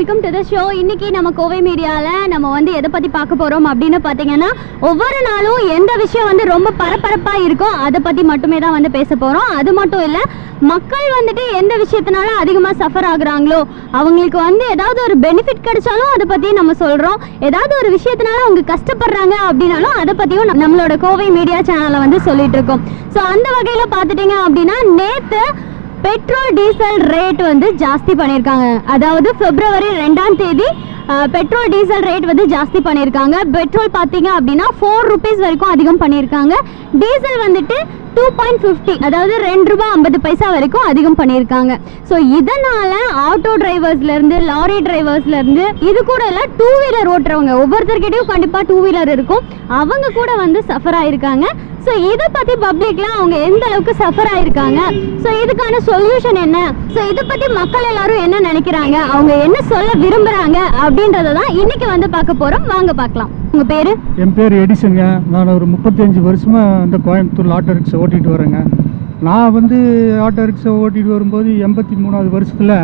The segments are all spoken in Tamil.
Welcome to the show. இன்னைக்கு நம்ம கோவை மீடியால நம்ம வந்து எதை பத்தி பார்க்க போறோம் அப்படின்னு பாத்தீங்கன்னா, ஒவ்வொரு நாளும் எந்த விஷயம் வந்து ரொம்ப பரபரப்பா இருக்கும் அதை பத்தி மட்டுமே தான் வந்து பேச போறோம். அது மட்டும் இல்ல, மக்கள் வந்துட்டு எந்த விஷயத்தினால அதிகமா சஃபர் ஆகுறாங்களோ, அவங்களுக்கு வந்து ஏதாவது ஒரு பெனிஃபிட் கிடைச்சாலும் அதை பத்தி நம்ம சொல்றோம். ஏதாவது ஒரு விஷயத்தினால அவங்க கஷ்டப்படுறாங்க அப்படின்னாலும் அதை பத்தியும் நம்மளோட கோவை மீடியா சேனல்ல வந்து சொல்லிட்டு இருக்கோம். ஸோ அந்த வகையில பாத்துட்டீங்க அப்படின்னா, நேத்து பெட்ரோல் டீசல் ரேட் வந்து ஜாஸ்தி பண்ணியிருக்காங்க. அதாவது பிப்ரவரி 2ஆம் தேதி பெட்ரோல் டீசல் ரேட் வந்து ஜாஸ்தி பண்ணியிருக்காங்க. பெட்ரோல் பார்த்தீங்க அப்படின்னா 4 ரூபீஸ் வரைக்கும் அதிகம் பண்ணியிருக்காங்க. டீசல் வந்துட்டு 2.50, அதாவது ₹2.50 வரைக்கும் அதிகம் பண்ணியிருக்காங்க. ஸோ இதனால ஆட்டோ டிரைவர்ஸ்லேருந்து, லாரி டிரைவர்ஸ்லேருந்து, இது கூட இல்லை, 2 வீலர் ஓட்டுறவங்க ஒவ்வொருத்தர்கிட்டையும் கண்டிப்பாக 2 வீலர் இருக்கும், அவங்க கூட வந்து சஃபர் ஆயிருக்காங்க. ஸோ இதை பற்றி பப்ளிக்லாம் அவங்க எந்த அளவுக்கு சஃபர் ஆயிருக்காங்க, ஸோ இதுக்கான சொல்யூஷன் என்ன, ஸோ இதை பற்றி மக்கள் எல்லாரும் என்ன நினைக்கிறாங்க, அவங்க என்ன சொல்ல விரும்புகிறாங்க அப்படின்றத தான் இன்னைக்கு வந்து பார்க்க போகிறோம். வாங்க பார்க்கலாம். உங்கள் பேர்? என் பேர் எடிசனுங்க. நான் ஒரு 35 வருஷமாக இந்த கோயம்புத்தூர் ஆட்டோ ரிக்ஷா ஓட்டிகிட்டு வரேங்க. நான் வந்து ஆட்டோ ரிக்ஷா ஓட்டிகிட்டு வரும்போது 83வது வருஷத்தில்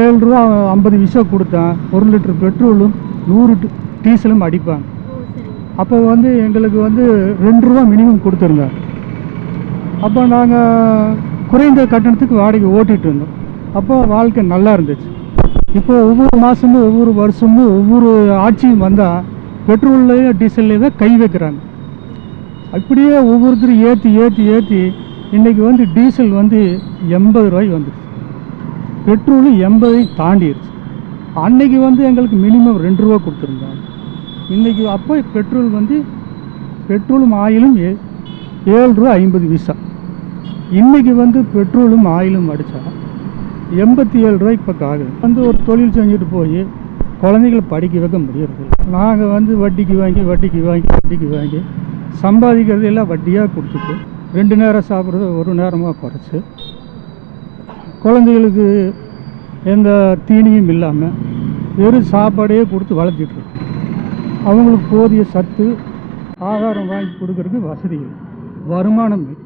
₹7.50 கொடுத்தேன். 1 லிட்டர் பெட்ரோலும் 100 டீசலும் அடிப்பாங்க. அப்போ வந்து எங்களுக்கு வந்து ₹2 மினிமம் கொடுத்துருந்தாங்க. அப்போ நாங்கள் குறைந்த கட்டணத்துக்கு வாடகை ஓட்டிகிட்டு இருந்தோம். அப்போ வாழ்க்கை நல்லா இருந்துச்சு. இப்போ ஒவ்வொரு மாதமும் ஒவ்வொரு வருஷமும் ஒவ்வொரு ஆட்சியும் வந்தால் பெட்ரோல்லையும் டீசல்லையும் தான் கை வைக்கிறாங்க. அப்படியே ஒவ்வொருத்தரும் ஏற்றி ஏற்றி ஏற்றி இன்றைக்கி வந்து டீசல் வந்து ₹80 வந்துடுச்சு, பெட்ரோலு 80 தாண்டிடுச்சு. அன்னைக்கு வந்து எங்களுக்கு மினிமம் ₹2 கொடுத்துருந்தாங்க. இன்றைக்கி அப்போ பெட்ரோல் வந்து பெட்ரோலும் ஆயிலும் ₹7.50. இன்றைக்கி வந்து பெட்ரோலும் ஆயிலும் அடித்தா ₹87 இப்போ ஆகுது. வந்து ஒரு தொழில் செஞ்சுட்டு போய் குழந்தைகளை படிக்க வைக்க முடியறது. நாங்கள் வந்து வட்டிக்கு வாங்கி சம்பாதிக்கிறது எல்லாம் வட்டியாக கொடுத்துட்டு 2 நேரம் சாப்பிட்றது 1 நேரமாக குறைச்சி, குழந்தைகளுக்கு எந்த தீனியும் இல்லாமல் வெறும் சாப்பாடையே கொடுத்து வளர்த்திட்ருக்கோம். அவங்களுக்கு போதிய சத்து ஆகாரம் வாங்கி கொடுக்கறதுக்கு வசதி இல்லை, வருமானம் இல்லை.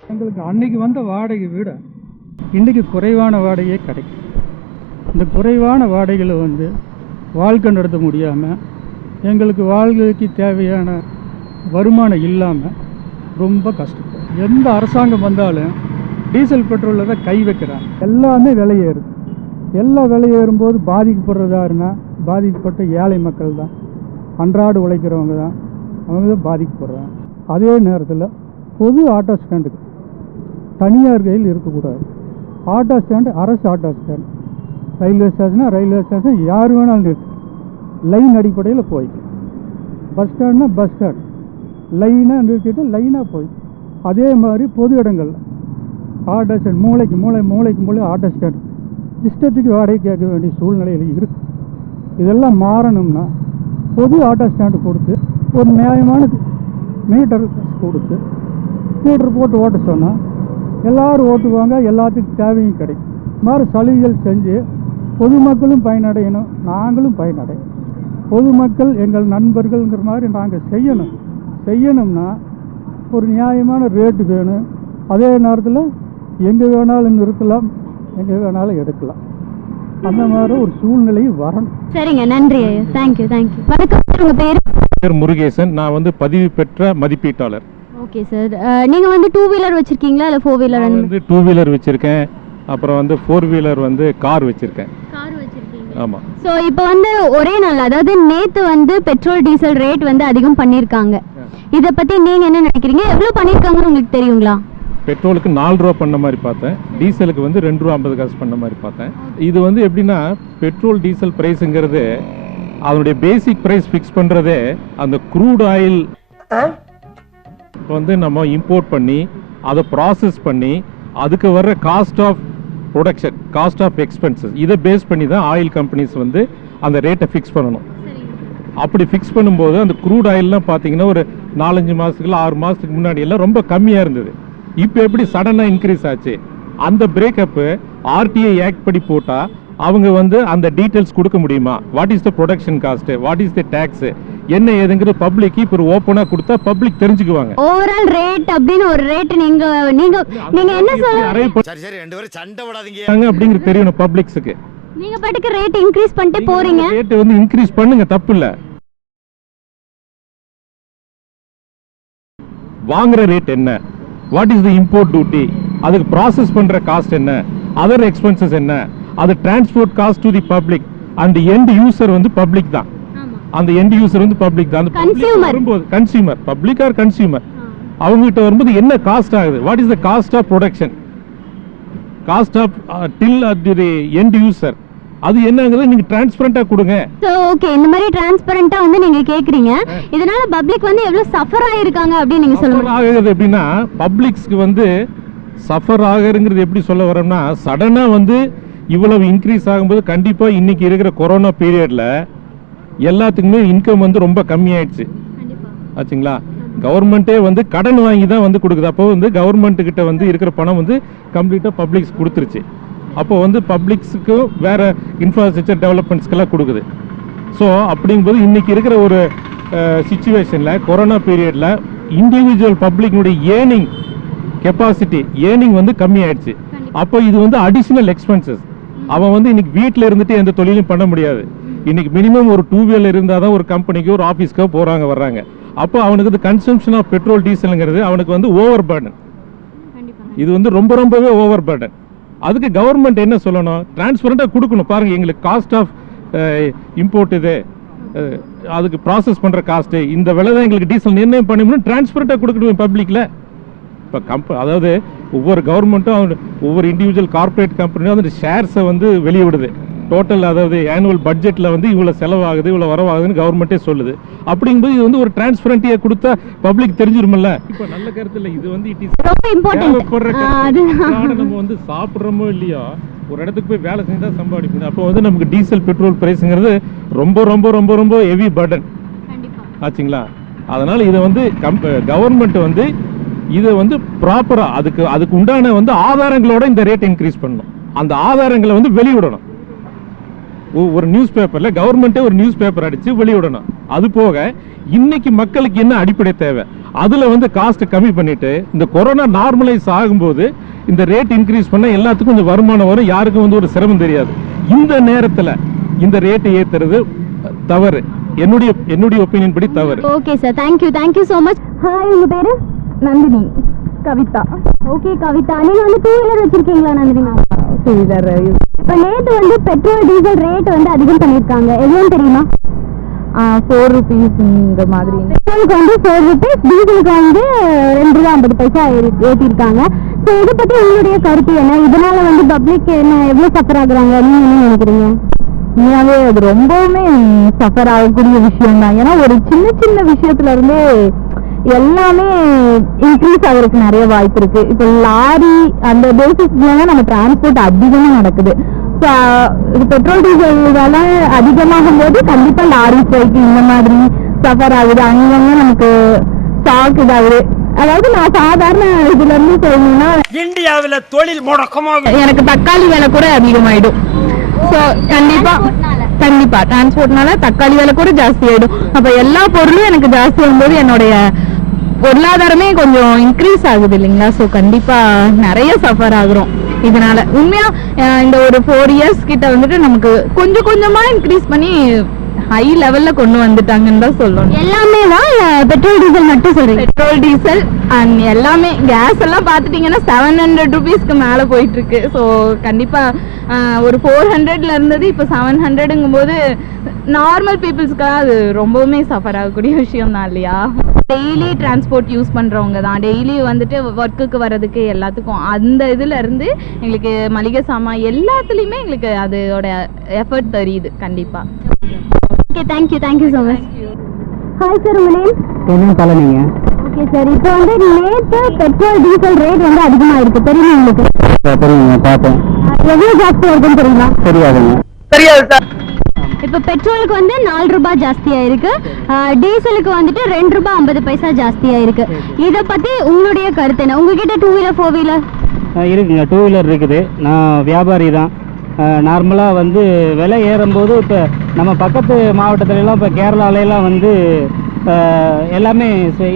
எங்களுக்கு அன்னைக்கு வந்த வாடகை விட இன்றைக்கி குறைவான வாடகையே கிடைக்கும். இந்த குறைவான வாடகையில் வந்து வாழ்க்கை நடத்த முடியாமல், எங்களுக்கு வாழ்க்கைக்கு தேவையான வருமானம் இல்லாமல் ரொம்ப கஷ்டப்படும். எந்த அரசாங்கம் வந்தாலும் டீசல் பெட்ரோலில் தான் கை வைக்கிறாங்க. எல்லாமே விலையேறுது. எல்லாம் விலையேறும்போது பாதிக்கப்படுறதாருன்னா பாதிக்கப்பட்ட ஏழை மக்கள் தான், அன்றாடு உழைக்கிறவங்க தான், அவங்க தான் பாதிக்கப்படுறாங்க. அதே நேரத்தில் பொது ஆட்டோ ஸ்டாண்டுக்கு தனியார் கையில் இருக்கக்கூடாது. ஆட்டோ ஸ்டாண்டு அரசு ஆட்டோ ஸ்டாண்டு, ரயில்வே ஸ்டேஷன் யார் வேணாலும் நிறுத்து, லைன் அடிப்படையில் போய்க்கும். பஸ் ஸ்டாண்ட்னா பஸ் ஸ்டாண்ட் லைனாக நிறுத்திட்டு லைனாக போய், அதே மாதிரி பொது இடங்கள் ஆட்டோ ஸ்டாண்ட் மூளைக்கு மூளை ஆட்டோ ஸ்டாண்ட் இஷ்டத்துக்கு வாடகை கேட்க வேண்டிய சூழ்நிலையில் இருக்குது. இதெல்லாம் மாறணும்னா பொது ஆட்டோ ஸ்டாண்டு கொடுத்து ஒரு நியாயமான மீட்டர் கொடுத்து மீட்டர் போட்டு ஓட்ட சொன்னால் எல்லோரும் ஓட்டுவாங்க, எல்லாத்துக்கும் தேவையும் கிடைக்கும். மாதிரி சலுகைகள் செஞ்சு பொதுமக்களும் பயனடையணும், நாங்களும் பயனடையணும். பொதுமக்கள் எங்கள் நண்பர்கள்ங்கிற மாதிரி நாங்கள் செய்யணும்னா ஒரு நியாயமான ரேட்டு வேணும். அதே நேரத்தில் எங்கே வேணாலும் நிறுத்தலாம், எங்கே வேணாலும் எடுக்கலாம். அந்த மாதிரி ஒரு சூழ்நிலை வரணும். சரிங்க, நன்றி, தேங்க்யூ. வணக்கம், உங்கள் பேர்? முருகேசன். நான் வந்து பதிவு பெற்ற மதிப்பீட்டாளர். ஓகே சார், நீங்கள் வந்து 2 வீலர் வச்சுருக்கீங்களா இல்லை 4 வீலர்? வந்து 2 வீலர் வச்சுருக்கேன், அப்புறம் வந்து 4 வீலர் வந்து கார் வச்சுருக்கேன். ஆமாம். ஸோ இப்போ வந்து ஒரே நாள், அதாவது நேற்று வந்து பெட்ரோல் டீசல் ரேட் வந்து அதிகம் பண்ணியிருக்காங்க. இதை பற்றி நீங்கள் என்ன நினைக்கிறீங்க? எவ்வளோ பண்ணியிருக்காங்கன்னு உங்களுக்கு தெரியுங்களா? பெட்ரோலுக்கு ₹4 பண்ண மாதிரி பார்த்தேன், டீசலுக்கு வந்து ₹2.50 பண்ண மாதிரி பார்த்தேன். இது வந்து எப்படின்னா, பெட்ரோல் டீசல் ப்ரைஸுங்கிறது அதனுடைய பேசிக் ப்ரைஸ் ஃபிக்ஸ் பண்ணுறதே அந்த க்ரூட் ஆயில் வந்து நம்ம இம்போர்ட் பண்ணி அதை ப்ராசஸ் பண்ணி அதுக்கு வர்ற cost of production, cost of expenses, இதை பேஸ் பண்ணி தான் ஆயில் கம்பெனிஸ் வந்து அந்த ரேட்டை ஃபிக்ஸ் பண்ணணும். அப்படி ஃபிக்ஸ் பண்ணும்போது அந்த க்ரூட் ஆயில்லாம் பார்த்தீங்கன்னா ஒரு 4-5 மாதத்துக்கு 6 மாதத்துக்கு முன்னாடி எல்லாம் ரொம்ப கம்மியாக இருந்தது. இப்போ எப்படி சடனாக இன்க்ரீஸ் ஆச்சு? அந்த பிரேக்கப்பு ஆர்டிஐ ஆக்ட் படி போட்டால் அவங்க வந்து அந்த டீட்டெயில்ஸ் கொடுக்க முடியுமா? What is the production cost, what is the tax, என்ன ஏதுங்கிற பப்ளிக் இப்போ ஓப்பனா கொடுத்தா பப்ளிக் தெரிஞ்சுக்குவாங்க. ஓவரால் ரேட் அப்படின்னு ஒரு ரேட் நீங்க நீங்க நீங்க என்ன சொல்றீங்க? சரி சரி ரெண்டு பேரும் சண்டை போடாதீங்க அப்படிங்கிறது தெரியணும் பப்ளிக்ஸ்க்கு. நீங்க பாட்டுக்கு ரேட் இன்க்ரீஸ் பண்ணிட்டே போறீங்க. ரேட் வந்து இன்க்ரீஸ் பண்ணுங்க, தப்பு இல்ல. வாங்குற ரேட் என்ன, what is the import duty, அதுக்கு ப்ராசஸ் பண்ற காஸ்ட் என்ன, அதர் எக்ஸ்பென்சஸ் என்ன, அது transport cost to the public. அந்த எண்ட் யூசர் வந்து பப்ளிக் தான். அந்த எண்ட் யூசர் வந்து பப்ளிக் தான். வரும்போது கன்சியூமர், பப்ளிக் ஆர் கன்சியூமர், அவங்க கிட்ட வரும்போது என்ன காஸ்ட் ஆகுது, what is the cost of production, cost of till the end user, அது என்னங்கிறது நீங்க டிரான்ஸ்பரண்டா கொடுங்க. சோ ஓகே, இந்த மாதிரி டிரான்ஸ்பரண்டா வந்து நீங்க கேக்குறீங்க. இதனால பப்ளிக் வந்து எவ்வளவு சஃபர் ஆயிருக்காங்க அப்படி நீங்க சொல்லுங்க. ஆகுது எப்படின்னா, பப்ளிக்ஸ்க்கு வந்து சஃபர் ஆகுங்கிறது எப்படி சொல்ல வரோம்னா, சடனா வந்து இவ்வளவு இன்க்ரீஸ் ஆகும்போது கண்டிப்பா இன்னைக்கு இருக்கிற கொரோனா பீரியட்ல எல்லாத்துக்குமே இன்கம் வந்து ரொம்ப கம்மியாயிடுச்சு ஆச்சுங்களா. கவர்மெண்ட்டே வந்து கடன் வாங்கி தான் வந்து கொடுக்குது. அப்போ வந்து கவர்மெண்ட் கிட்ட வந்து இருக்கிற பணம் வந்து கம்ப்ளீட்டாக பப்ளிக்ஸ் கொடுத்துருச்சு. அப்போ வந்து பப்ளிக்ஸுக்கும் வேற இன்ஃப்ராஸ்ட்ரக்சர் டெவலப்மெண்ட்ஸ்க்கெல்லாம் கொடுக்குது. ஸோ அப்படிங்கும்போது இன்னைக்கு இருக்கிற ஒரு சிச்சுவேஷனில் கொரோனா பீரியடில் இண்டிவிஜுவல் பப்ளிக்னுடைய ஏர்னிங் கெப்பாசிட்டி, ஏர்னிங் வந்து கம்மியாயிடுச்சு. அப்போ இது வந்து அடிஷ்னல் எக்ஸ்பென்சஸ். அவன் வந்து இன்னைக்கு வீட்டில் இருந்துட்டு எந்த தொழிலும் பண்ண முடியாது. இன்னைக்கு மினிமம் ஒரு 2 வீலர் இருந்தால் தான் ஒரு கம்பெனிக்கோ ஒரு ஆஃபீஸ்க்கோ போகிறாங்க வர்றாங்க. அப்போ அவனுக்கு இது கன்சம்ஷன் ஆஃப் பெட்ரோல் டீசலுங்கிறது அவனுக்கு வந்து ஓவர் பர்டன். இது வந்து ரொம்பவே ஓவர் பர்டன். அதுக்கு கவர்மெண்ட் என்ன சொல்லணும், டிரான்ஸ்பரண்டாக கொடுக்கணும். பாருங்கள், எங்களுக்கு காஸ்ட் ஆஃப் இம்போர்ட் இது, அதுக்கு ப்ராசஸ் பண்ணுற காஸ்ட்டு, இந்த விலை தான் எங்களுக்கு டீசல் நிர்ணயம் பண்ணி டிரான்ஸ்பரண்டாக கொடுக்கணும் பப்ளிக்கில். இப்போ அதாவது ஒவ்வொரு கவர்மெண்ட்டும் ஒவ்வொரு இண்டிவிஜுவல் கார்பரேட் கம்பெனியும் வந்து ஷேர்ஸை வந்து வெளியே விடுது. டோட்டல் அதாவது ஆனுவல் பட்ஜெட்டில் வந்து இவ்வளோ செலவாகுது, இவ்வளோ வரவாகுதுன்னு கவர்மெண்ட்டே சொல்லுது. அப்படிங்கும்போது இது வந்து ஒரு டிரான்ஸ்பரண்டியாக கொடுத்தா பப்ளிக் தெரிஞ்சிருமில்ல. இப்போ நல்ல கருத்து இல்லை, இது வந்து இட் இஸ் நம்ம வந்து சாப்பிட்றோமோ இல்லையோ ஒரு இடத்துக்கு போய் வேலை செஞ்சு தான் சம்பாதிக்கணும். அப்போ வந்து நமக்கு டீசல் பெட்ரோல் பிரைஸுங்கிறது ரொம்ப ரொம்ப ரொம்ப ரொம்ப ஹெவி பர்டன் ஆச்சுங்களா. அதனால் இதை வந்து கவர்மெண்ட் வந்து இதை வந்து ப்ராப்பராக அதுக்கு உண்டான வந்து ஆதாரங்களோட இந்த ரேட் இன்க்ரீஸ் பண்ணணும். அந்த ஆதாரங்களை வந்து வெளியிடணும். ஒரு நியூஸ் பேப்பரில் கவர்மெண்ட்டே ஒரு நியூஸ் பேப்பர் அடித்து வெளியிடணும். அது போக இன்னைக்கு மக்களுக்கு என்ன அடிப்படை தேவை, அதில் வந்து காஸ்ட் கம்மி பண்ணிட்டு இந்த கொரோனா நார்மலைஸ் ஆகும்போது இந்த ரேட் இன்க்ரீஸ் பண்ணால் எல்லாத்துக்கும் கொஞ்சம் வருமானம் வரும், யாருக்கும் வந்து ஒரு சிரமம் தெரியாது. இந்த நேரத்தில் இந்த ரேட்டை ஏற்றுறது தவறு, என்னுடைய ஒப்பீனியன் படி தவறு. Okay sir, thank you so much. Hi, உங்கள் பேர்? நந்தினி. கவிதா. ஓகே கவிதா, நீங்கள் வந்து 2 வீலர் வச்சுருக்கீங்களா நந்தினி மேம்? 2 வீலர். இப்போ நேற்று வந்து பெட்ரோல் டீசல் ரேட் வந்து அதிகம் பண்ணியிருக்காங்க, எவ்வளோன்னு தெரியுமா? 4 rupees இந்த மாதிரி. பெட்ரோலுக்கு வந்து 4 rupees, டீசலுக்கு வந்து 2 ரூபா 50 பைசா ஏற்றிருக்காங்க. ஸோ இதை பற்றி உங்களுடைய கருத்து என்ன? இதனால வந்து பப்ளிக் என்ன எவ்வளோ சஃபர் ஆகுறாங்க, நீங்கள் என்ன நினைக்கிறீங்க? உண்மையாகவே அது ரொம்பவுமே சஃபர் ஆகக்கூடிய விஷயம் தான். ஏன்னா ஒரு சின்ன விஷயத்துல இருந்தே எல்லாமே இன்க்ரீஸ் ஆகிறதுக்கு நிறைய வாய்ப்பு இருக்கு. இப்போ லாரி அந்த பேசிஸ்ல தான் நம்ம டிரான்ஸ்போர்ட் அதிகமாக நடக்குது. ஸோ இது பெட்ரோல் டீசல் விலை அதிகமாகும் போது கண்டிப்பா லாரி ஸ்ட்ரைக் இந்த மாதிரி சஃபர் ஆகுது. அங்கங்க நமக்கு ஸ்டாக் இதாகுது. அதாவது நான் சாதாரண இதுல இருந்து சொல்லணும்னா, இந்தியாவில் தொழில் முடக்கமாக எனக்கு தக்காளி விலை கூட அதிகமாயிடும். ஸோ கண்டிப்பா டிரான்ஸ்போர்ட்னால தக்காளி விலை கூட ஜாஸ்தி ஆயிடும். அப்ப எல்லா பொருளும் எனக்கு ஜாஸ்தி ஆகும்போது என்னுடைய பொருளாதாரமே கொஞ்சம் இன்க்ரீஸ் ஆகுது இல்லைங்களா. ஸோ கண்டிப்பா நிறைய சஃபர் ஆகுறோம் இதனால. உண்மையா இந்த ஒரு 4 years கிட்ட வந்துட்டு நமக்கு கொஞ்சம் கொஞ்சமா இன்க்ரீஸ் பண்ணி ஹை லெவல்ல கொண்டு வந்துட்டாங்கன்னு தான் சொல்லணும். எல்லாமே தான் பெட்ரோல் டீசல் மட்டும் சொல்றீங்க? பெட்ரோல் டீசல் அண்ட் எல்லாமே. கேஸ் எல்லாம் பார்த்துட்டீங்கன்னா 700 rupeesக்கு மேலே போயிட்டு இருக்கு. ஸோ கண்டிப்பா ஒரு 400ல இருந்தது இப்போ 700ங்கும் போது நார்மல் பீப்புள்ஸ்க்காக அது ரொம்பவுமே சஃபர் ஆகக்கூடிய விஷயம் தான் இல்லையா. டெய்லி டிரான்ஸ்போர்ட் யூஸ் பண்ணுறவங்க தான், டெய்லி வந்துட்டு ஒர்க்குக்கு வர்றதுக்கு எல்லாத்துக்கும் அந்த இதில் இருந்து எங்களுக்கு மளிகை சாமான் எல்லாத்துலேயுமே எங்களுக்கு அதோட எஃபர்ட் தெரியுது கண்டிப்பாக. Okay, thank you so much. Hi sir, உங்கள் நேம்? என்ன பழனிங்க. ஓகே சார், இப்போ வந்து நேற்று பெட்ரோல் டீசல் ரேட் வந்து அதிகமாக இருக்குது, தெரியுமா உங்களுக்கு? தெரியுங்க, பார்த்தேன். எவ்வளோ ஜாஸ்தியாக இருக்குன்னு தெரியுமா? தெரியாதுங்க. தெரியாது சார். இப்போ பெட்ரோலுக்கு வந்து 4 ரூபாய் ஜாஸ்தியாக இருக்கு, டீசலுக்கு வந்துட்டு 2 ரூபாய் 50 பைசா ஜாஸ்தியாக இருக்கு. இதை பற்றி உங்களுடைய கருத்து என்ன? உங்ககிட்ட 2 வீலர் 4 வீலர் இருக்குங்க. 2 வீலர் இருக்குது. நான் வியாபாரி தான். நார்மலாக வந்து விலை ஏறும்போது இப்போ நம்ம பக்கத்து மாவட்டத்துலலாம் இப்போ கேரளாலெலாம் வந்து எல்லாமே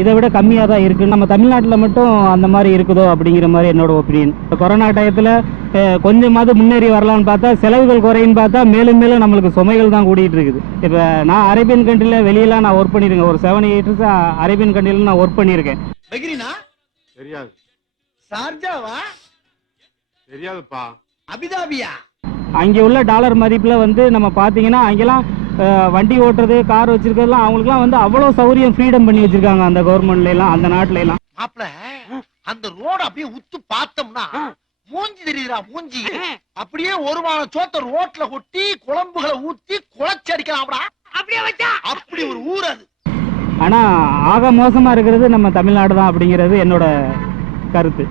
இதை விட கம்மியாக தான் இருக்குது. நம்ம தமிழ்நாட்டில் மட்டும் அந்த மாதிரி இருக்குதோ அப்படிங்கிற மாதிரி என்னோட ஒப்பீனியன். இப்போ கொரோனா டயத்தில் கொஞ்சமாவது முன்னேறி வரலான்னு பார்த்தா செலவுகள் குறைன்னு பார்த்தா மேலும் மேலும் நம்மளுக்கு சுமைகள் தான் கூட்டிகிட்டு இருக்குது. இப்போ நான் அரேபியன் கண்ட்ரியில் வெளியெல்லாம் நான் ஒர்க் பண்ணியிருக்கேன். ஒரு 7-8 இயர்ஸ் அரேபியன் கண்ட்ரியில் நான் ஒர்க் பண்ணியிருக்கேன். தெரியாது. சார்ஜாவா? தெரியாதுப்பா. அபிதாபியா? அங்கே உள்ள டாலர் மதிப்பில் வந்து நம்ம பார்த்தீங்கன்னா அங்கெல்லாம் வண்டி ஓட்டுறது கார் வச்சிருக்கிறதுலாம் அவங்களுக்குலாம் வந்து அவ்வளோ சௌரியம் ஃப்ரீடம் பண்ணி வச்சிருக்காங்க அந்த கவர்மெண்ட்லாம் அந்த நாட்டிலாம். மாப்ள அந்த ரோட அப்படியே உத்து பார்த்தோம்னா மூஞ்சி தெரியுதுடா மூஞ்சி. அப்படியே ஒரு வாரம் சோத்த ரோட்ல கொட்டி குழம்புகளை ஊத்தி குழச்சி அடிக்கலாம்டா. அப்படியே வச்சா அப்படி ஒரு ஊர் அது. ஆனால் ஆக மோசமாக இருக்கிறது நம்ம தமிழ்நாடு தான் அப்படிங்கிறது என்னோட கருத்து.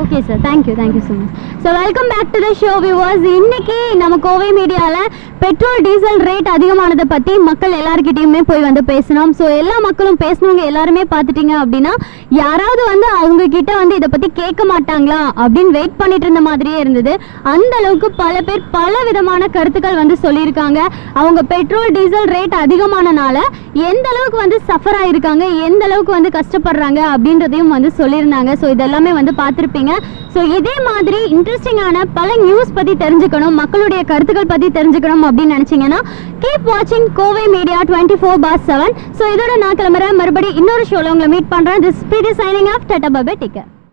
Okay sir, thank you so much. So welcome back to the show viewers. இன்னைக்கு நம்ம கோவை மீடியாவில் பெட்ரோல் டீசல் ரேட் அதிகமானதை பற்றி மக்கள் எல்லாருக்கிட்டையுமே போய் வந்து பேசணும். ஸோ எல்லா மக்களும் பேசினவங்க எல்லாருமே பார்த்துட்டீங்க அப்படின்னா யாராவது வந்து அவங்க கிட்ட வந்து இதை பற்றி கேட்க மாட்டாங்களா அப்படின்னு வெயிட் பண்ணிட்டு இருந்த மாதிரியே இருந்தது. அந்த அளவுக்கு பல பேர் பல விதமான கருத்துக்கள் வந்து சொல்லியிருக்காங்க. அவங்க பெட்ரோல் டீசல் ரேட் அதிகமானனால எந்த அளவுக்கு வந்து சஃபர் ஆயிருக்காங்க, எந்த அளவுக்கு வந்து கஷ்டப்படுறாங்க அப்படின்றதையும் வந்து சொல்லியிருந்தாங்க. ஸோ இதெல்லாமே வந்து பார்த்துருப்பீங்க. ஸோ இதே மாதிரி இன்ட்ரெஸ்டிங்கான பல நியூஸ் பற்றி தெரிஞ்சுக்கணும், மக்களுடைய கருத்துக்கள் பற்றி தெரிஞ்சுக்கணும் அப்படின்னு நினச்சிங்கன்னா கீப் வாட்சிங் கோவை மீடியா 24/7. ஸோ இதோட நான் கிளம்புறேன். மறுபடியும் இன்னொரு ஷோவில் உங்களை மீட் பண்ணுறேன். This PD signing off. Tata bye bye, take care.